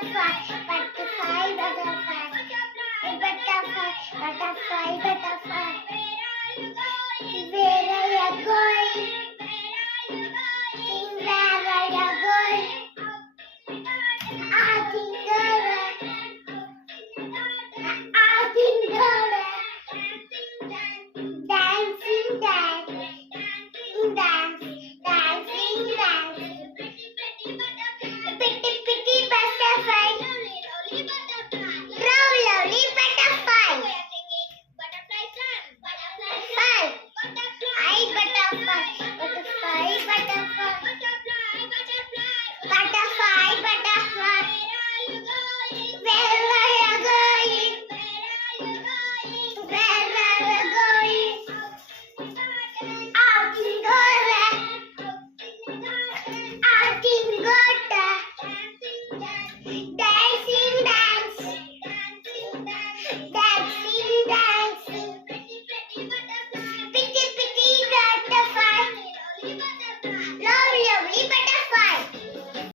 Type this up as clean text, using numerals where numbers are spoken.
butterfly, butterfly, butterfly, butterfly, butterfly, butterfly. Where are you going? Where are you going? I think dancing, dancing, dancing, dancing. Pretty, pretty butterfly, lovely butterfly. Fun, I butterfly, butterfly, butterfly.